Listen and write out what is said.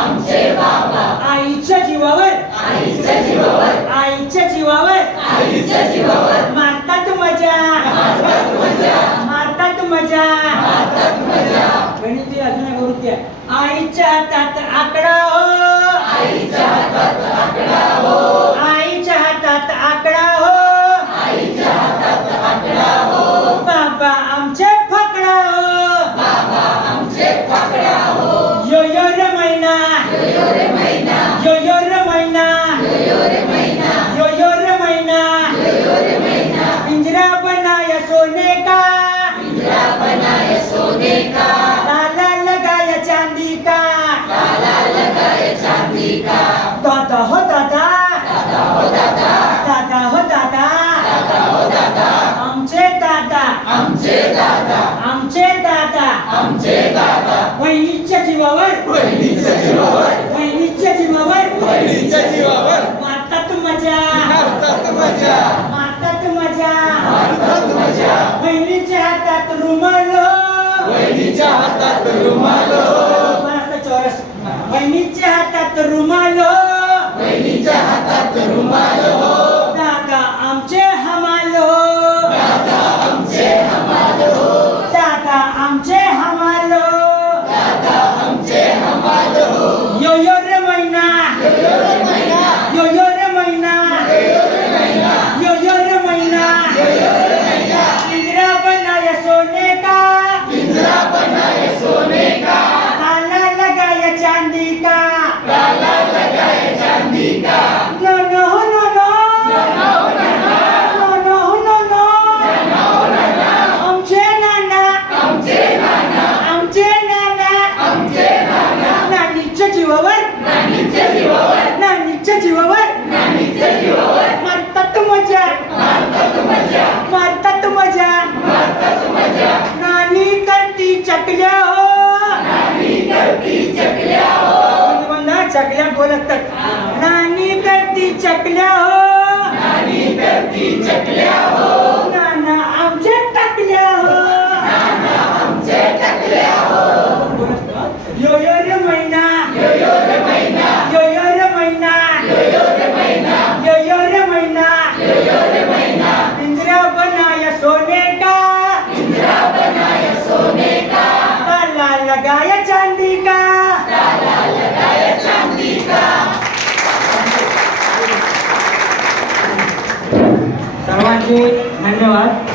आमचे बाबा. आईच्या जीवावर. आईच्या जीवावर. आईच्या जीवावर. आईच्या जीवावर. मारतात मजा. मारतात मजा. मारतात मजा. मारतात मजा. गणिती अजून गुरुत्या आईच्या हातात आकडा हो. आईच्या हातात आमचे दादा. आमचे दादा. आमचे दादा. बहिणीच्या जीवावर. बहिणीच्या जीवावर. बहिणीच्या जीवावर. बहिणीच्या जीवावर. मारतात मजा. मारतात मजा. मारतात मजा. मारतात मजा. बहिणीच्या हातात रुमाल. बहिणीच्या हातात रुमाल. यो यो रे मैना यो यो रे मैना यो यो रे मैना पिंजरा बनाया सोने का पिंजरा बनाए सोने का ताला लगाया चांदी का ताला चांदी का चकल्या हो. नानी करती चकल्या हो. बंदा चकल्या बोलतात नानी करती चकल्या हो सर्वांचे धन्यवाद.